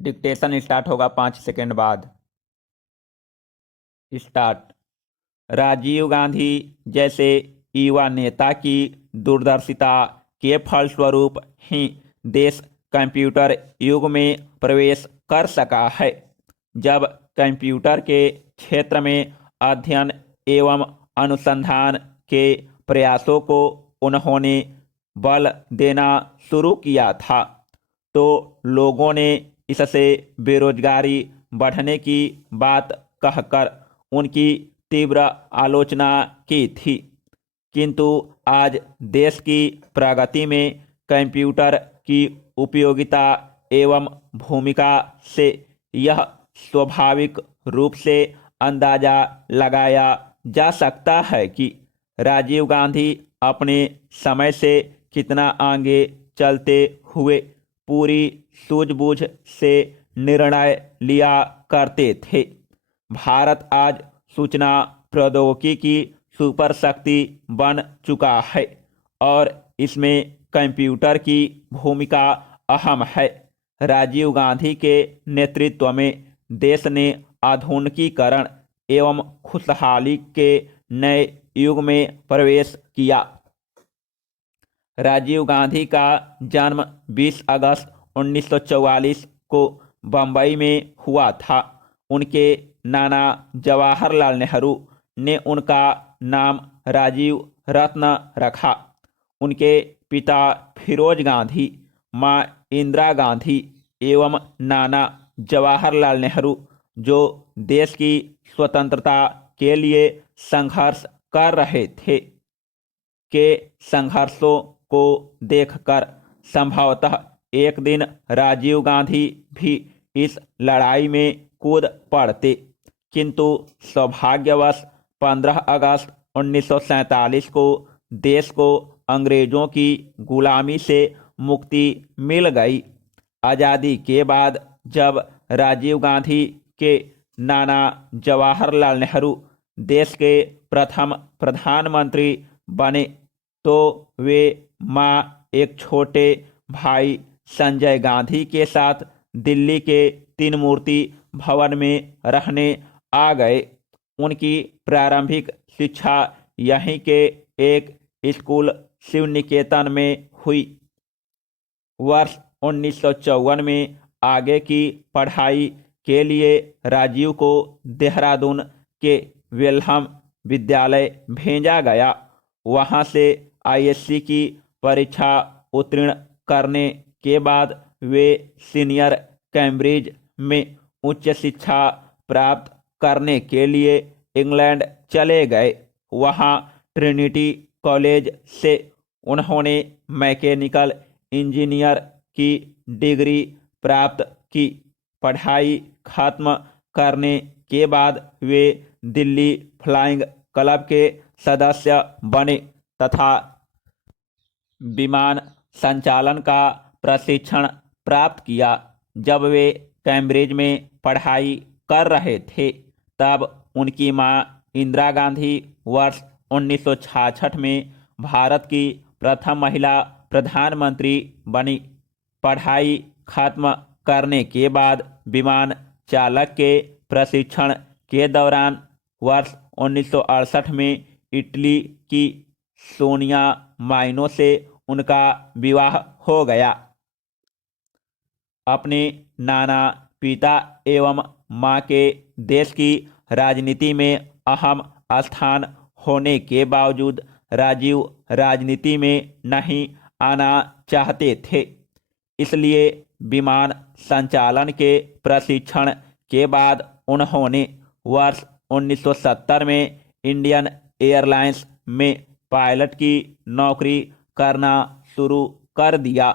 Dictation start होगा 5 second बाद। Start. Rajiv Gandhi जैसे युवा नेता की दूरदर्शिता के फलस्वरूप ही देश कंप्यूटर युग में प्रवेश कर सका है। जब कंप्यूटर के क्षेत्र में अध्ययन एवं अनुसंधान के प्रयासों को उन्होंने बल देना शुरू किया था तो लोगों ने इससे बेरोजगारी बढ़ने की बात कहकर उनकी तीव्र आलोचना की थी। किंतु आज देश की प्रगति में कंप्यूटर की उपयोगिता एवं भूमिका से यह स्वाभाविक रूप से अंदाजा लगाया जा सकता है कि राजीव गांधी अपने समय से कितना आगे चलते हुए पूरी सूझबूझ से निर्णय लिया करते थे। भारत आज सूचना प्रौद्योगिकी की सुपर शक्ति बन चुका है और इसमें कंप्यूटर की भूमिका अहम है। राजीव गांधी के नेतृत्व में देश ने आधुनिकीकरण एवं खुशहाली के नए युग में प्रवेश किया। राजीव गांधी का जन्म 20 अगस्त 1944 को बंबई में हुआ था। उनके नाना जवाहरलाल नेहरू ने उनका नाम राजीव रत्न रखा। उनके पिता फिरोज गांधी, मां इंदिरा गांधी एवं नाना जवाहरलाल नेहरू जो देश की स्वतंत्रता के लिए संघर्ष कर रहे थे के संघर्षों को देखकर संभवतः एक दिन राजीव गांधी भी इस लड़ाई में कूद पड़ते, किंतु सौभाग्यवश 15 अगस्त 1947 को देश को अंग्रेजों की गुलामी से मुक्ति मिल गई। आज़ादी के बाद जब राजीव गांधी के नाना जवाहरलाल नेहरू देश के प्रथम प्रधानमंत्री बने तो वे मां एक छोटे भाई संजय गांधी के साथ दिल्ली के तीन मूर्ति भवन में रहने आ गए। उनकी प्रारंभिक शिक्षा यहीं के एक स्कूल शिव निकेतन में हुई। वर्ष 1954 में आगे की पढ़ाई के लिए राजीव को देहरादून के वेलहम विद्यालय भेजा गया। वहां से आईएससी की परीक्षा उत्तीर्ण करने के बाद वे सीनियर कैम्ब्रिज में उच्च शिक्षा प्राप्त करने के लिए इंग्लैंड चले गए। वहां ट्रिनिटी कॉलेज से उन्होंने मैकेनिकल इंजीनियर की डिग्री प्राप्त की। पढ़ाई खत्म करने के बाद वे दिल्ली फ्लाइंग क्लब के सदस्य बने तथा विमान संचालन का प्रशिक्षण प्राप्त किया। जब वे कैम्ब्रिज में पढ़ाई कर रहे थे तब उनकी मां इंदिरा गांधी वर्ष 1966 में भारत की प्रथम महिला प्रधानमंत्री बनी। पढ़ाई खत्म करने के बाद विमान चालक के प्रशिक्षण के दौरान वर्ष 1968 में इटली की सोनिया माइनो से उनका विवाह हो गया। अपने नाना, पिता एवं मां के देश की राजनीति में अहम स्थान होने के बावजूद राजीव राजनीति में नहीं आना चाहते थे। इसलिए विमान संचालन के प्रशिक्षण के बाद उन्होंने वर्ष 1970 में इंडियन एयरलाइंस में पायलट की नौकरी करना शुरू कर दिया।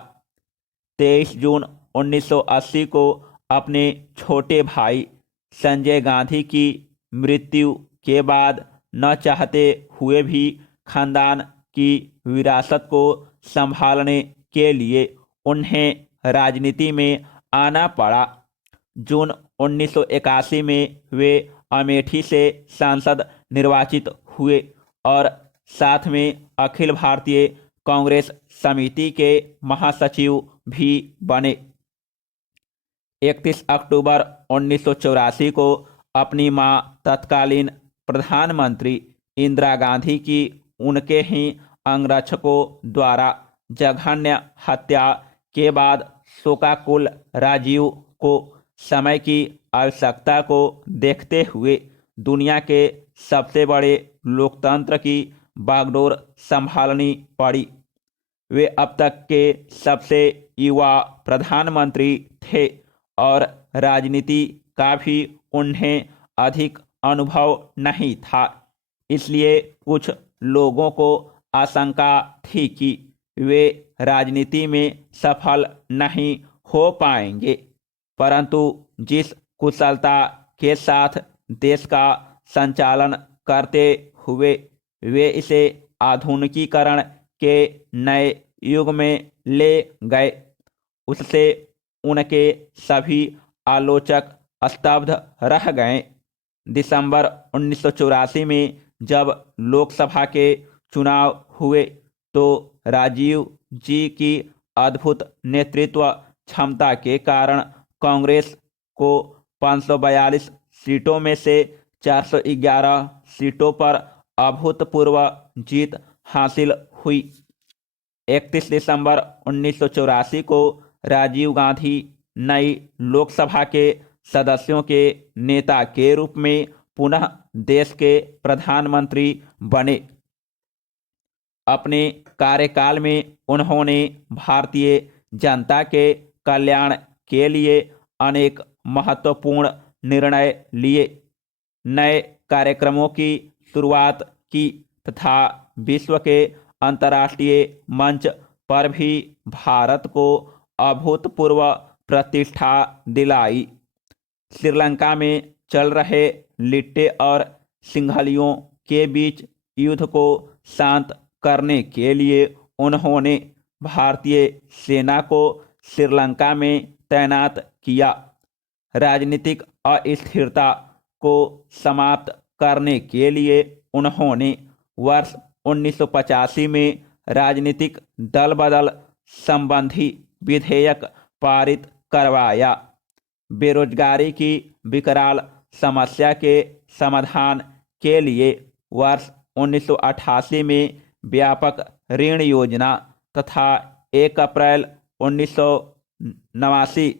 23 जून 1980 को अपने छोटे भाई संजय गांधी की मृत्यु के बाद न चाहते हुए भी खानदान की विरासत को संभालने के लिए उन्हें राजनीति में आना पड़ा। जून 1981 में वे अमेठी से सांसद निर्वाचित हुए और साथ में अखिल भारतीय कांग्रेस समिति के महासचिव भी बने। 31 अक्टूबर 1984 को अपनी मां तत्कालीन प्रधानमंत्री इंदिरा गांधी की उनके ही अंगरक्षकों द्वारा जघन्य हत्या के बाद शोकाकुल राजीव को समय की आवश्यकता को देखते हुए दुनिया के सबसे बड़े लोकतंत्र की बागडोर संभालनी पड़ी। वे अब तक के सबसे युवा प्रधानमंत्री थे और राजनीति का भी उन्हें अधिक अनुभव नहीं था। इसलिए कुछ लोगों को आशंका थी कि वे राजनीति में सफल नहीं हो पाएंगे, परंतु जिस कुशलता के साथ देश का संचालन करते हुए वे इसे आधुनिकीकरण के नए युग में ले गए, उससे उनके सभी आलोचक स्तब्ध रह गए। दिसंबर 1984 में जब लोकसभा के चुनाव हुए तो राजीव जी की अद्भुत नेतृत्व क्षमता के कारण कांग्रेस को 542 सीटों में से 411 सीटों पर अभूतपूर्व जीत हासिल हुई। 31 दिसंबर 1984 को राजीव गांधी नई लोकसभा के सदस्यों के नेता के रूप में पुनः देश के प्रधानमंत्री बने। अपने कार्यकाल में उन्होंने भारतीय जनता के कल्याण के लिए अनेक महत्वपूर्ण निर्णय लिए, नए कार्यक्रमों की शुरुआत की तथा विश्व के अंतर्राष्ट्रीय मंच पर भी भारत को अभूतपूर्व प्रतिष्ठा दिलाई। श्रीलंका में चल रहे लिट्टे और सिंघलियों के बीच युद्ध को शांत करने के लिए उन्होंने भारतीय सेना को श्रीलंका में तैनात किया। राजनीतिक अस्थिरता को समाप्त करने के लिए उन्होंने वर्ष 1985 में राजनीतिक दल बदल संबंधी विधेयक पारित करवाया। बेरोजगारी की विकराल समस्या के समाधान के लिए वर्ष 1988 में व्यापक ऋण योजना तथा 1 अप्रैल 1989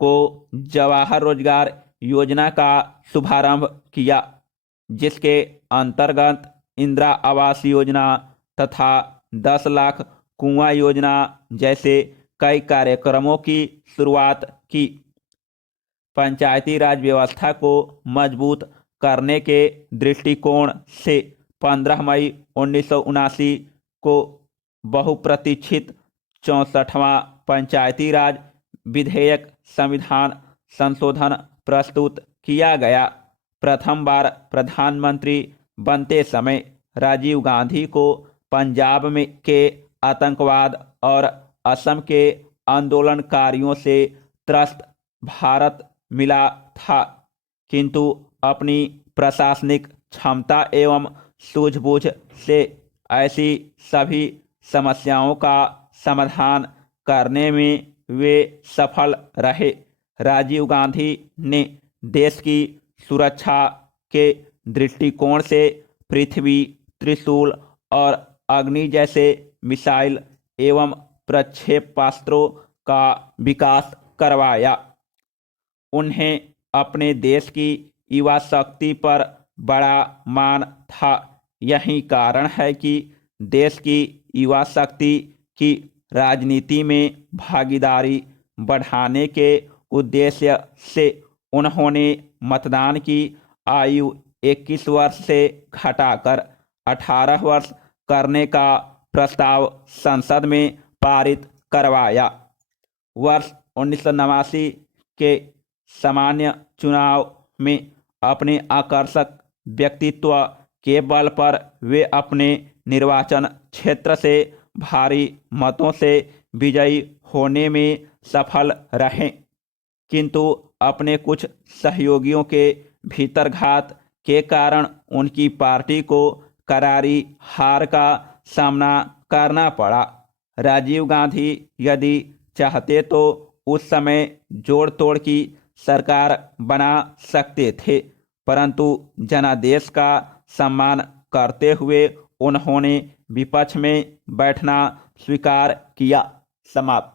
को जवाहर रोजगार योजना का शुभारंभ किया, जिसके अंतर्गत इंदिरा आवास योजना तथा 10 लाख कुआं योजना जैसे कई कार्यक्रमों की शुरुआत की। पंचायती राज व्यवस्था को मजबूत करने के दृष्टिकोण से 15 मई 1979 को बहुप्रतीक्षित 64वां पंचायती राज विधेयक संविधान संशोधन प्रस्तुत किया गया। प्रथम बार प्रधानमंत्री बनते समय राजीव गांधी को पंजाब में के आतंकवाद और असम के आंदोलनकारियों से त्रस्त भारत मिला था, किंतु अपनी प्रशासनिक क्षमता एवं सूझबूझ से ऐसी सभी समस्याओं का समाधान करने में वे सफल रहे। राजीव गांधी ने देश की सुरक्षा के दृष्टिकोण से पृथ्वी, त्रिशूल और अग्नि जैसे मिसाइल एवं प्रक्षेपास्त्रों का विकास करवाया। उन्हें अपने देश की युवा शक्ति पर बड़ा मान था। यही कारण है कि देश की युवा शक्ति की राजनीति में भागीदारी बढ़ाने के उद्देश्य से उन्होंने मतदान की आयु 21 वर्ष से घटाकर 18 वर्ष करने का प्रस्ताव संसद में पारित करवाया। वर्ष 1989 के सामान्य चुनाव में अपने आकर्षक व्यक्तित्व के बल पर वे अपने निर्वाचन क्षेत्र से भारी मतों से विजयी होने में सफल रहे, किंतु अपने कुछ सहयोगियों के भीतरघात के कारण उनकी पार्टी को करारी हार का सामना करना पड़ा। राजीव गांधी यदि चाहते तो उस समय जोड़ तोड़ की सरकार बना सकते थे, परंतु जनादेश का सम्मान करते हुए उन्होंने विपक्ष में बैठना स्वीकार किया। समाप्त।